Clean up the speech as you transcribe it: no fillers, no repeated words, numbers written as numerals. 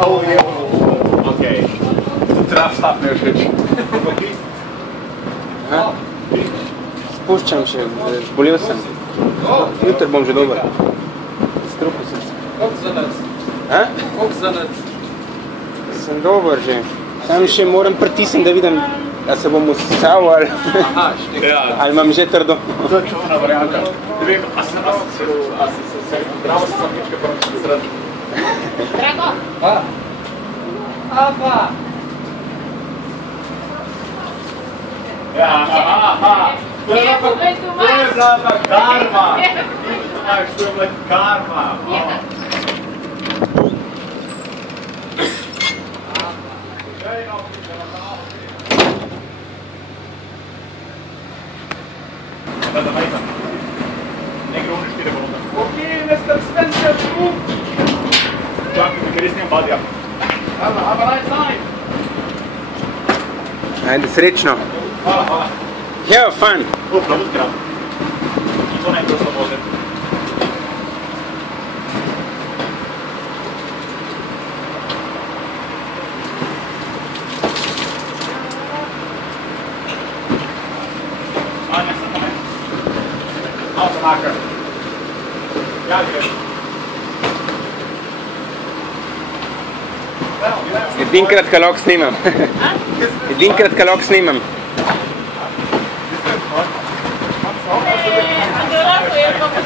Oh, yeah. Okay. Traf stop ne všeč. Spuščam še, zbolel sem. Jutri bom že dober. Strupil sem se. Koliko za nas? Koliko za nas? Sem dober že. Sam še moram pritisniti, da vidim, da se bom usisal ali... Aha, štekaj. Ali imam že trdo. To je čovna varianta. Ne vem, a se zdravo se zapničke prvi sredi. Drago! Apa! Ja, aha. To je bila ta karma. Znaš, to je bila karma. Da majtam. Ne gre oni 4 minuta. Okay, Mr. Spencer, Čakaj, ker res nimam badja. Have a nice time. Ajde, srečno. Hvala. Have fun. Prav odkrat. I to najbolj slobodne. Anja, sam tome. Malo sam makar. Ja, greš. Edinkrat kalok snimam. Edinkrat kalok snimam. Allora, poi è proprio